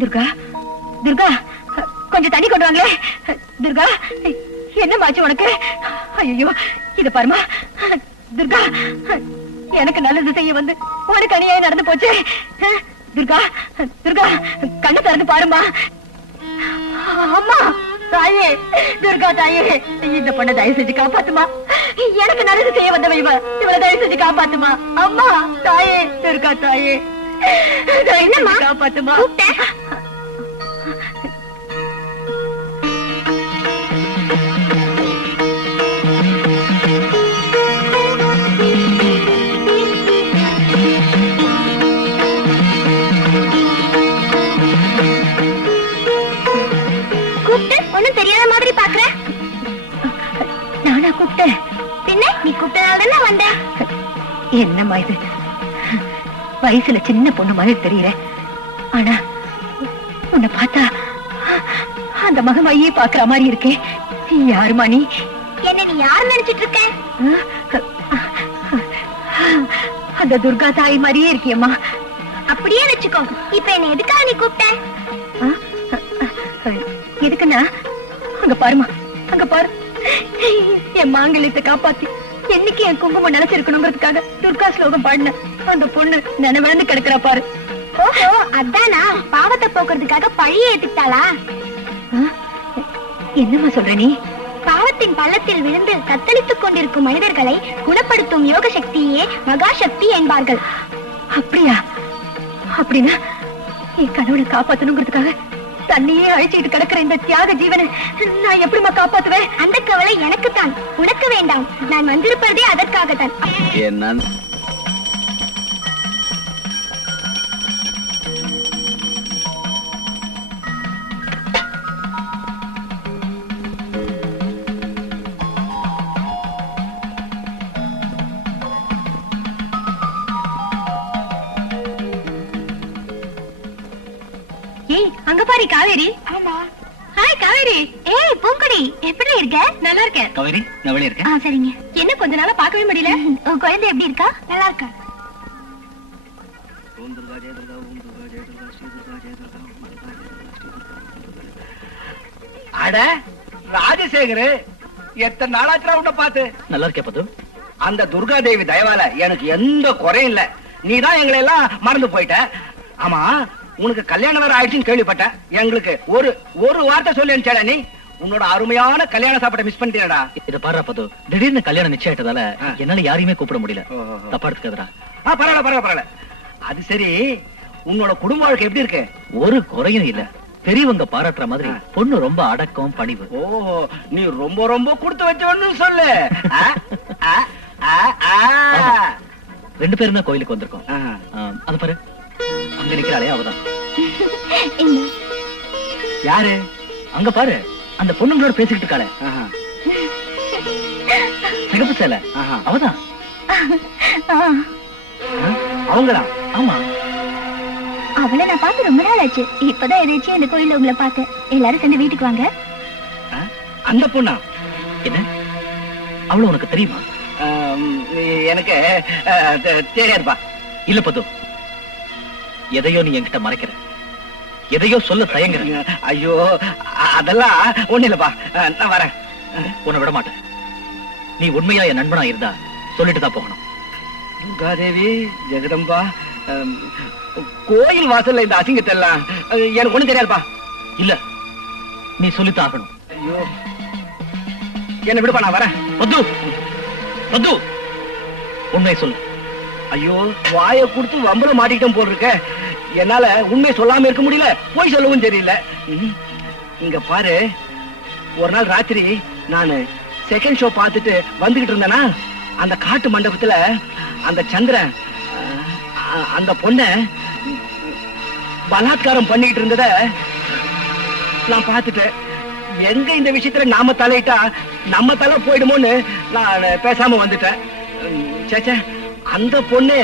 துர்கா துர்கா கொஞ்சம் தண்ணி கொண்டு வாங்களே. துர்கா என்ன மாச்சு உனக்கு? ஐயோ இத பாருமா துர்கா, எனக்கு நல்லது செய்ய வந்து உனக்கு அநியாயம் நடந்து போச்சு. துர்கா துர்கா கண்ணை திறந்து பாருமா. அம்மா தாயே, துர்கா தாயே, இந்த பொண்ணை தயவு செஞ்சு காப்பாத்துமா. எனக்கு நல்லது செய்ய வந்தவ இவளை தயவு செஞ்சு காப்பாத்துமா. அம்மா தாயே, துர்கா தாயே, காப்பாத்துமா. ஒண்ணும் தெரியாத மாதிரி பாக்குற. நானா கூப்பிட்டேன்? பின்ன நீ கூப்பிட்டதால வந்த. என்னம்மா இது, வயசுல சின்ன பொண்ணு மாதிரி தெரியல, ஆனா உன்னை பார்த்தா அந்த மகமாயே பாக்குற மாதிரி இருக்கே. யாருமா நீ? என்ன நீ யாரு நினைச்சிட்டு இருக்க? அந்த துர்கா தாய் மாதிரியே இருக்கியம்மா. அப்படியே வச்சுக்கோ. இப்ப என்ன எதுக்காக நீ கூப்பிட்ட? எதுக்குன்னா, அங்க பாருமா, அங்க பாரு, என் மாங்கல்யத்தை காப்பாத்தி என்னைக்கு என் குங்குமம் நினைச்சிருக்கணுங்கிறதுக்காக துர்கா ஸ்லோகம் பாடின அந்த பொண்ணு நினைவிழந்து கிடக்குறா பாரு. ஓஹோ, அதானா பாவத்தை போக்குறதுக்காக பழிய ஏத்துக்கிட்டாளா? என்னம்மா சொல்ற நீ? பாவத்தின் பள்ளத்தில் விழுந்து தத்தளித்துக் கொண்டிருக்கும் மனிதர்களை குணப்படுத்தும் யோக சக்தியே மகாசக்தி என்பார்கள். அப்படியா? அப்படின்னா என் கணவனை காப்பாத்தணுங்கிறதுக்காக தண்ணியே அழிச்சுட்டு கிடக்கிற இந்த தியாக ஜீவனை நான் எப்படிமா காப்பாத்துவேன்? அந்த கவலை எனக்கு தான், உனக்கு வேண்டாம். நான் வந்திருப்பதே அதற்காகத்தான். ஏய், அங்க பாரு காவேரி. ஆமா. ஹாய் காவேரி. ஏய் பூங்குடி, எப்படி இருக்க? நல்லா இருக்கேன் காவேரி. நான் வெளியே இருக்கேன். சரிங்க. என்ன கொஞ்ச நாளா பார்க்கவே முடியல. உன் குழந்தை எப்படி இருக்கா? நல்லா இருக்கா? அட ராஜசேகர், எத்தனை நாளாச்சுடா உன்னை பார்த்து. நல்லா இருக்கே பது. அந்த துர்கா தேவி தயவால எனக்கு எந்த குறையும் இல்ல. நீதான் எங்களை எல்லாம் மறந்து போயிட்ட. ஆமா, உனக்கு கல்யாணம் வேற ஆயிடுச்சுன்னு கேள்விப்பட்டேன். எங்களுக்கு ஒரு ஒரு வார்த்தை சொல்லி அனுப்பிச்சா நீ. உன்னோட அருமையான கல்யாண சாப்பாட்டை மிஸ் பண்ணிட்டேடா. இத பாரு பது, திடீர்னு கல்யாணம் நிச்சயம் ஆயிட்டதால என்னால யாரையுமே கூப்பிட முடியல. தப்பா எடுத்துக்காதடா. பரவாயில்ல பரவாயில்ல பரவாயில்ல. அது சரி, உன்னோட குடும்ப வாழ்க்கை எப்படி இருக்கு? ஒரு குறையும் இல்ல. பெரியவங்க பாராட்டுற மாதிரி பொண்ணு ரொம்ப அடக்கம் பணிவு. ஓ, நீ ரொம்ப ரொம்ப கொடுத்து வச்சவன்னு சொல்லு. ரெண்டு பேரும் தான் கோயிலுக்கு வந்திருக்கோம். அது பாரு, அங்க நிக்கிறாளே அவதான். யாரு? அங்க பாரு, அந்த பொண்ணுங்களோட பேசிக்கிட்டு இருக்காளே, சிகப்பு சேலை, அவதான். அவங்களா? ஆமா. அவளை நான் பார்த்து ரொம்ப நாள் ஆச்சு. இப்பதான் எதாச்சும் இந்த கோயில்ல உங்களை பார்த்தேன். எல்லாரும் சேர்ந்து வீட்டுக்கு வாங்க. அந்த பொண்ணா? என்ன, அவள உனக்கு தெரியுமா? எனக்கு தெரியாதுப்பா. இல்ல பது, எதையோ நீ என்கிட்ட மறைக்கிற, எதையோ சொல்ல தயங்குற. ஐயோ, அதெல்லாம் ஒண்ணு இல்லப்பா. நான் வரேன். உன்னை விட மாட்டேன். நீ உண்மையா என் நண்பனா இருந்தா சொல்லிட்டு தான் போகணும். துர்காதேவி, ஜெகதம்பா, கோயில் வாசல்ல இந்த அசிங்கத்தை எல்லாம் எனக்கு ஒண்ணும் தெரியாதுப்பா. இல்ல, நீ சொல்லித்தான் ஆகணும். ஐயோ, என்ன விடுப்பா, நான் வரேன். பத்து பத்து, உண்மையை சொல்லு. ஐயோ, வாயை கொடுத்து வம்பல மாட்டிக்கிட்டோம் போல் இருக்க. என்னால உண்மை சொல்லாம இருக்க முடியல, போய் சொல்லவும் தெரியல. இங்க பாரு, ஒரு நாள் ராத்திரி நானு செகண்ட் ஷோ பார்த்துட்டு வந்துகிட்டு இருந்தேனா, அந்த காட்டு மண்டபத்துல அந்த சந்திரன் அந்த பொண்ண பலாத்காரம் பண்ணிட்டு இருந்தத நான் பார்த்துட்டேன். எங்க இந்த விஷயத்துல நாம தலையிட்டா நம்ம தலை போயிடுமோன்னு நான் பேசாம வந்துட்டேன். சேச்சே, அந்த பொண்ணு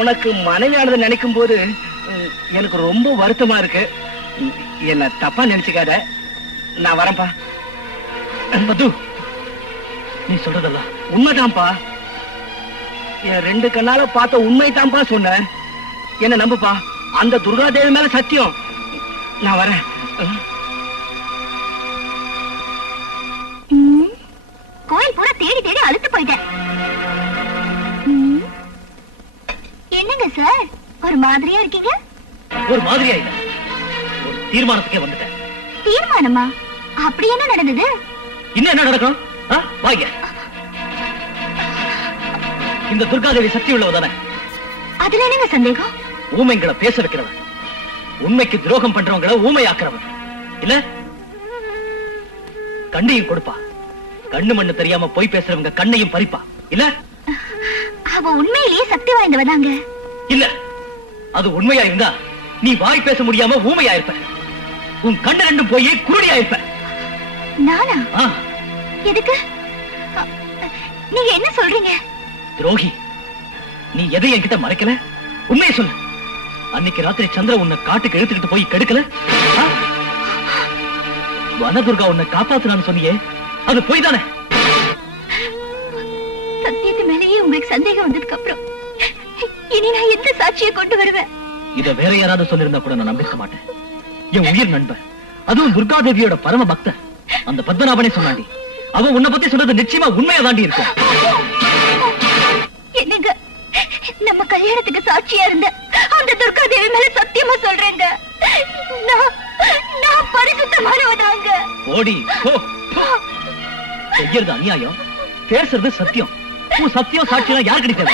உனக்கு மனைவியானதை நினைக்கும் போது எனக்கு ரொம்ப வருத்தமா இருக்கு. என்ன தப்பா நினைச்சுக்காத, நான் வரேன்பா. மது, நீ சொல்றதெல்லாம் உண்மைதான்ப்பா. என் ரெண்டு கண்ணால பார்த்த உண்மைதான்ப்பா சொன்ன. என்ன நம்புப்பா, அந்த துர்காதேவி மேல சத்தியம். நான் வரேன். கோயில் பூரா தேடி தேடி அழுத்து போயிட்டேன். என்னங்க சார் ஒரு மாதிரியா இருக்கீங்க? ஒரு மாதிரியா இல்ல, ஒரு தீர்மானத்துக்கே வந்துட்டேன். தீர்மானமா? அப்படி என்ன நடந்தது? இன்னும் என்ன நடக்கும்? வாங்க. இந்த துர்காதேவி சக்தி உள்ளவதானே? அதுல என்னங்க சந்தேகம்? ஊமைங்களை பேச வைக்கிறவன், உண்மைக்கு துரோகம் பண்றவங்களை ஊமையாக்குறவன் இல்ல. கண்ணையும் கொடுப்பா, கண்ணு மண்ணு தெரியாம போய் பேசுறவங்க கண்ணையும் பறிப்பா இல்ல. அவ உண்மையிலேயே சக்தி வாய்ந்தவதாங்க. இல்ல, அது உண்மையா இருந்தா நீ வாய் பேச முடியாம ஊமையா இருப்ப, உன் கண்ணு ரெண்டும் போய் குருடியா இருப்ப. நானா? எதுக்கு? நீங்க என்ன சொல்றீங்க? துரோகி, நீ எதை என்கிட்ட மறைக்கல, உண்மையை சொல்லு. அன்னைக்கு ராத்திரி சந்திர உன்னை காட்டுக்கு இழுத்துக்கிட்டு போய் கெடுக்கல? வனதுர்கா உன்னை காப்பாத்துனான்னு சொன்னியே, அது போய் தானே? சத்தியத்து மேலேயே உங்களுக்கு சந்தேகம் வந்ததுக்கு அப்புறம் இனி நான் எந்த சாட்சியை கொண்டு வருவேன்? இத வேற யாராவது சொல்லிருந்தா கூட நான் நம்பிக்க மாட்டேன். என் உயிர் நண்பன், அதுவும் துர்காதேவியோட பரம பக்தன் அந்த பத்மநாபனே சொன்னாண்டி. அவன் உன்னை பத்தி சொல்றது நிச்சயமா உண்மையா தாண்டி இருக்கும். என்னங்க, நம்ம கல்யாணத்துக்கு சாட்சியா இருந்த அந்த துர்காதேவி மேல சத்தியமா சொல்றேங்க, நான் பரிசுத்தமானவதாங்க. ஓடி போ. செய்யறது அநியாயம், பேசுறது சத்தியம். உன் சத்தியம் சாட்சியம் யார் கிடைச்சது?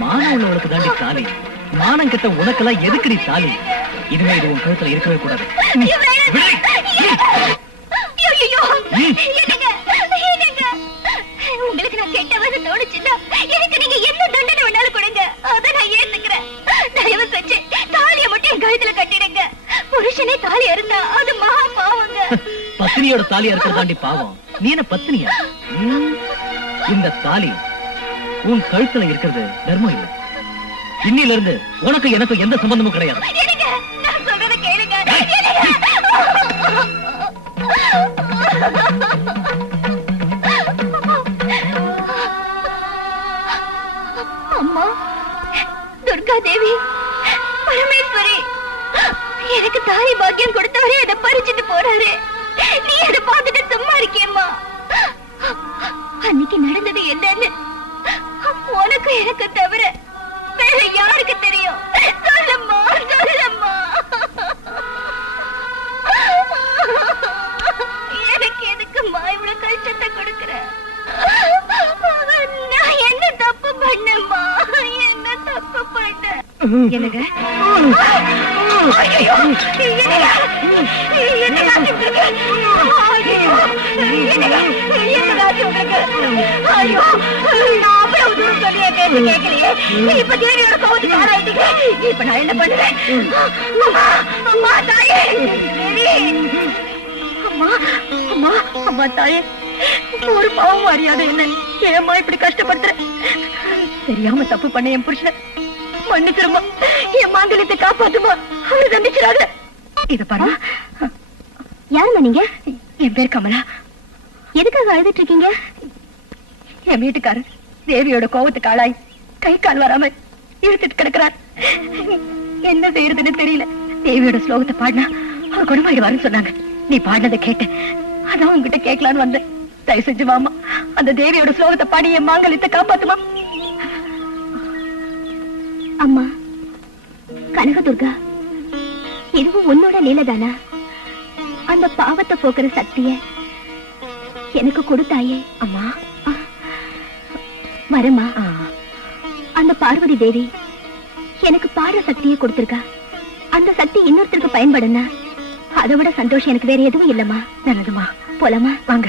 மானம் உள்ளவளுக்கு தாண்டி தாலி, மானம் கிட்ட உனக்கெல்லாம் எதுக்குடி தாலி? இனிமே இது உன் கழுத்துல இருக்கவே கூடாது. உங்களுக்கு நான் கெட்டவன்னு தோணுச்சுன்னா எனக்கு நீங்க என்ன தண்டனை வேணாலும் கொடுங்க, அதை நான் ஏத்துக்கிறேன். தயவு செஞ்சு தாலியை மட்டும் என் கழுத்துல கட்டிடுங்க. புருஷனே தாலி இருந்தா அது மகா பாவங்க. பத்தினியோட தாலியா இருக்கிறதாண்டி பாவம். நீ என்ன பத்தினியா? இந்த தாலி உன் கழுத்துல இருக்கிறது தர்மம் இல்ல. இன்னில இருந்து உனக்கு எனக்கு எந்த சம்பந்தமும் கிடையாது. நான் சொல்றத கேளுங்க. அம்மா, துர்காதேவி, பரமேஸ்வரி, எனக்கு தாலி பாக்கியம் கொடுத்தவரே அதை பறிச்சுட்டு போறாரு. நீ அதை பார்த்துட்டு சும்மா இருக்கியம்மா? அன்னைக்கு நடந்தது என்னன்னு உனக்கு எனக்கு தவிர வேற யாருக்கு தெரியும்? சொல்லம்மா, சொல்லம்மா. எனக்கு எதுக்கும்மா இவ்வளவு கஷ்டத்தை கொடுக்கிற? நான் என்ன தப்பு பண்ணம்மா? என்ன தப்பு பண்ண? என்னங்க? இப்ப தேவியோட கோவத்துக்கு ஆளாயிட்டீங்க. இப்ப நான் என்ன பண்ணுவேன்? அம்மா தாயே, அம்மா அம்மா அம்மா தாயே, ஒரு பாவம் அறியாத என்ன ஏம்மா இப்படி கஷ்டப்படுத்துற? தெரியாம தப்பு பண்ண என் புருஷனை மன்னிச்சிருமா, என் மாங்கல்யத்தை காப்பாத்துமா, அவரை தண்டிச்சிடாத. இத பாருமா. யாருமா நீங்க? என் பேர் கமலா. எதுக்காக அழுதுட்டு இருக்கீங்க? என் வீட்டுக்காரர் தேவியோட கோவத்துக்கு ஆளாய் கை கால் வராம இழுத்துட்டு கிடக்கிறார். என்ன செய்யறதுன்னு தெரியல. தேவியோட ஸ்லோகத்தை பாடினா அவர் குணமாயிடுவாருன்னு சொன்னாங்க. நீ பாடினதை கேட்டேன், அதான் உங்ககிட்ட கேட்கலான்னு வந்தேன். தயவு செஞ்சு வாமா, அந்த தேவியோட ஸ்லோகத்தை பாடி என் மாங்கல்யத்தை காப்பாத்துமா. அம்மா கனகதுர்கா, இதுவும் உன்னோட லீலதானா? அந்த பாவத்தை போக்குற சக்திய எனக்கு கொடுத்தாயே. அம்மா வரமா, அந்த பார்வதி தேவி எனக்கு பாடுற சக்தியை கொடுத்திருக்கா. அந்த சக்தி இன்னொருத்தருக்கு பயன்படுனா அதை விட சந்தோஷம் எனக்கு வேற எதுவும் இல்லம்மா. நல்லதுமா, போலாமா? வாங்க.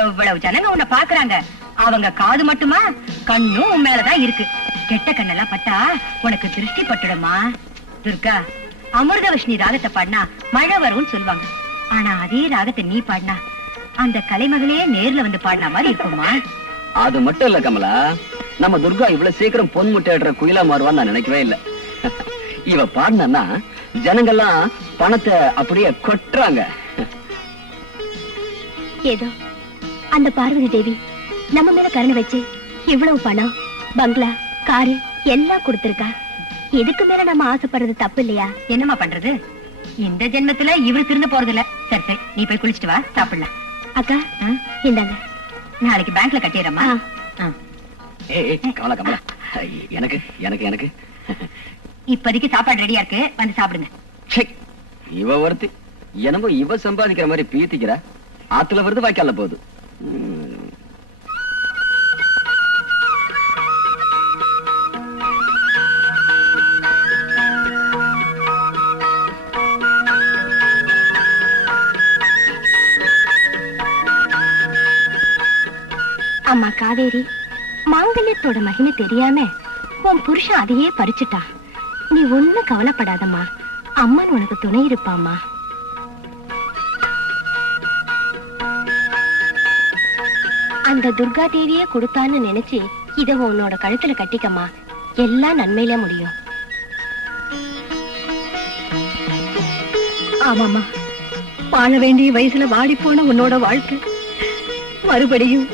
எவ்வளவு ஜனங்க உன்னை பாக்குறாங்க, அவங்க காது மட்டுமா கண்ணும் உன் மேலதான் இருக்கு. கெட்ட கண்ணெல்லாம் பட்டா உனக்கு திருஷ்டி பட்டுடுமா. துர்கா, அமிர்தவஷ்ணி ராகத்தை பாடினா மழை வரும்னு சொல்லுவாங்க. ஆனா அதே ராகத்தை நீ பாடினா அந்த கலைமகளே நேர்ல வந்து பாடின மாதிரி இருக்குமா. அது மட்டும் இல்ல கமலா, நம்ம துர்கா இவ்வளவு சீக்கிரம் பொன் முட்டையிடுற குயிலா மாறுவான்னு நான் நினைக்கவே இல்ல. இவ பாடினா ஜனங்கள்லாம் பணத்தை அப்படியே கொட்டுறாங்க. ஏதோ அந்த பார்வதி தேவி நம்ம மேல கருணை வச்சு இவ்வளவு பணம், பங்களா, காரு எல்லாம் கொடுத்திருக்கா. இதுக்கு மேல நம்ம ஆசைப்படுறது தப்பு இல்லையா? என்னம்மா பண்றது? இந்த ஜென்மத்துல இவரு திருந்து போறது இல்ல. சரி சரி, நீ போய் குளிச்சுட்டு வா, சாப்பிடலாம். அக்கா இந்தாங்க. நாளைக்கு பேங்க்ல கட்டிடுறமா. ஏய் கமலா கமலா, எனக்கு எனக்கு எனக்கு இப்போதைக்கு சாப்பாடு ரெடியா இருக்கு, வந்து சாப்பிடுங்க. ச்சே, இவ ஒருத்தி என்னமோ இவ சம்பாதிக்கிற மாதிரி பீத்திக்கிற. ஆத்துல வருது வாய்க்கால போகுது. அம்மா காவேரி, மாங்கல்யத்தோட மகிமை தெரியாம உன் புருஷன் அதையே பறிச்சுட்டா. நீ ஒண்ணும் கவலைப்படாதம்மா, அம்மன் உனக்கு துணை இருப்பாம்மா. அந்த துர்கா தேவியே கொடுத்தான்னு நினைச்சு இத உன்னோட கழுத்துல கட்டிக்கம்மா, எல்லாம் நன்மையில முடியும். ஆமாமா, வாழ வேண்டிய வயசுல வாடி போன உன்னோட வாழ்க்கை மறுபடியும்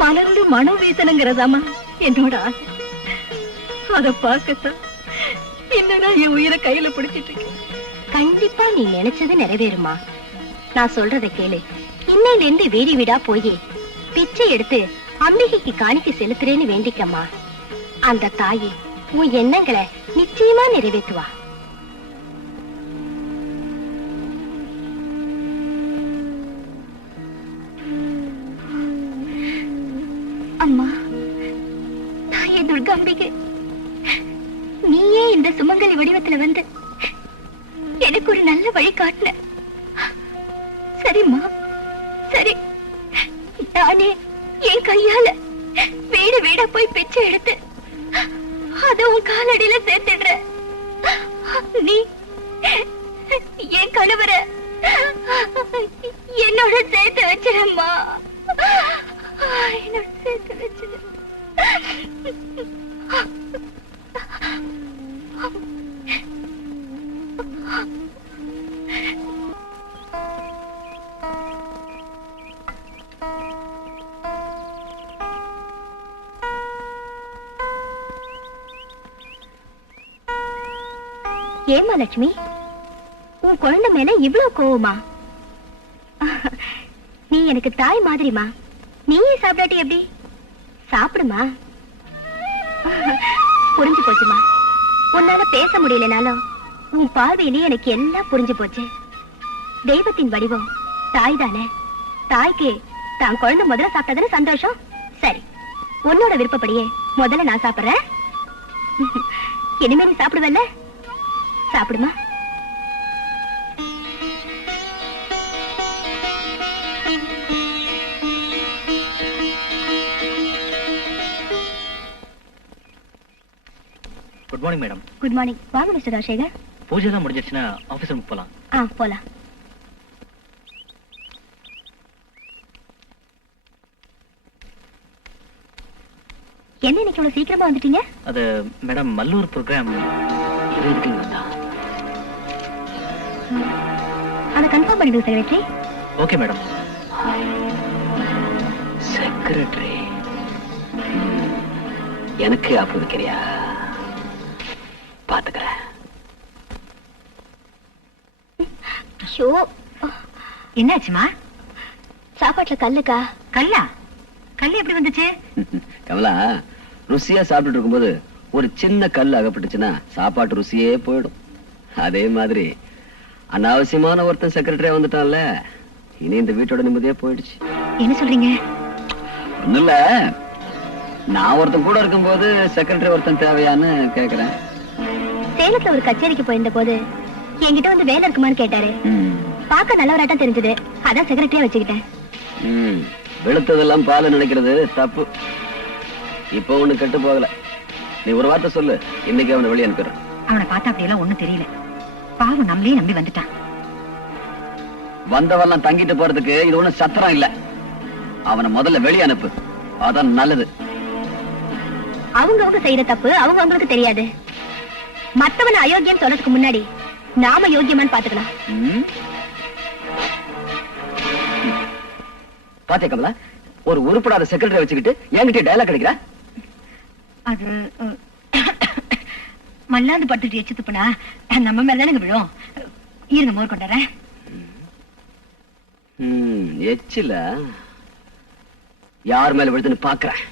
மலர்ந்து மனம் வீசணுங்கிறதாமா என்னோட ஆசை. அத பார்க்கத்தான் என்னடா என் உயிரை கையில பிடிச்சிட்டு இருக்கேன். கண்டிப்பா நீ நினைச்சது நிறைவேறுமா. நான் சொல்றத கேளு. இன்னையில இருந்து வீடு வீடா போய் பிச்சை எடுத்து அம்பிகைக்கு காணிக்கை செலுத்துறேன்னு வேண்டிக்கம்மா. அந்த தாயி உன் எண்ணங்களை நிச்சயமா நிறைவேற்றுவா. அம்மா, தாயே துர்காம்பிகை, நீயே இந்த சுமங்கலி வடிவத்துல வந்து எனக்கு ஒரு நல்ல வழி காட்டின. சரிம்மா, சரி. நானே என் கையால வீடு வீடா போய் பிச்சை எடுத்து அத உன் காலடியில சேர்த்துடுற. நீ என் கணவரை என்னோட சேர்த்து வச்சிடம்மா, என்னோட சேர்த்து வச்சிட. ஏமா லட்சுமி, உன் குழந்தை மேல இவ்வளவு கோவமா? நீ எனக்கு தாய் மாதிரிமா, நீயே சாப்பிடாட்டி எப்படி? சாப்பிடுமா. புரிஞ்சு போச்சுமா. உன்னால பேச முடியலனாலும் உன் பார்வையிலேயே எனக்கு எல்லாம் புரிஞ்சு போச்சு. தெய்வத்தின் வடிவம் தாய் தானே. தாய்க்கு தான் குழந்தை முதல்ல சாப்பிட்டதுன்னு சந்தோஷம். சரி, உன்னோட விருப்பப்படியே முதல்ல நான் சாப்பிடுறேன். இனிமே நீ சாப்பிடுவல்ல? சாப்பிடுமா. Good morning madam. Good morning. வாங்க மிஸ்டர் ராஜசேகர். பூஜை எல்லாம் முடிஞ்சிருச்சுன்னா ஆபீஸ் ரூம் போலாம். போலாம். என்ன இன்னைக்கு இவ்வளவு சீக்கிரமா வந்துட்டீங்க? அது மேடம், மல்லூர் ப்ரோக்ராம் இருக்குங்களா? அதை கன்ஃபார்ம் பண்ணிடுங்க செக்ரட்டரி. Okay madam. செக்ரட்டரி எனக்கு அப்படி வைக்கிறியா? பாத்துக்கிறேன். என்னாச்சுமா? சாப்பாட்டுல கல்லுக்கா? கல்லா? கல்லு எப்படி வந்துச்சு? கமலா, ருசியா சாப்பிட்டு இருக்கும்போது ஒரு சின்ன கல் அகப்பட்டுச்சுன்னா சாப்பாட்டு ருசியே போயிடும். அதே மாதிரி அனாவசியமான ஒருத்தன் செக்ரட்டரியா வந்துட்டான்ல, இனி இந்த வீட்டோட நிம்மதியே போயிடுச்சு. என்ன சொல்றீங்க? ஒண்ணும் இல்ல, நான் ஒருத்தன் கூட இருக்கும்போது செக்ரட்டரி ஒருத்தன் தேவையான்னு கேக்குறேன். சேலத்துல ஒரு கச்சேரிக்கு போயிருந்த போது என்கிட்ட வந்து வேலை இருக்குமான்னு கேட்டாரு. பார்க்க நல்லவராட்டம் தெரிஞ்சது, அதான் செக்ரட்டரியா வச்சுக்கிட்டேன். வெளுத்ததெல்லாம் பால் நினைக்கிறது தப்பு. இப்ப ஒண்ணு கெட்டு போகல. நீ ஒரு வார்த்தை சொல்லு, இன்னைக்கு அவனை வெளியே அனுப்பிடுறேன். அவனை பார்த்தா அப்படியெல்லாம் ஒண்ணும் தெரியல. பாவம் நம்மளே நம்பி வந்துட்டான். வந்தவெல்லாம் தங்கிட்டு போறதுக்கு இது ஒண்ணு சத்திரம் இல்ல. அவனை முதல்ல வெளியே அனுப்பு, அதான் நல்லது. அவங்க செய்யற தப்பு அவங்க அவங்களுக்கு தெரியாது. மத்தவன அயோக்கியம் சொல்றதுக்கு முன்னாடி நாம யோக்கியமான்னு பாத்துக்கலாம். பாத்தே கமலா, ஒரு உருப்படாத செக்ரட்டரி வச்சுக்கிட்டு என்கிட்ட டயலாக் கிடைக்கிற? அது மல்லாந்து படுத்துட்டு எச்சு துப்புனா நம்ம மேலதானுங்க விழும். இருங்க மோர் கொண்டாரேன். எச்சில யார் மேல விழுதுன்னு பாக்குறேன்.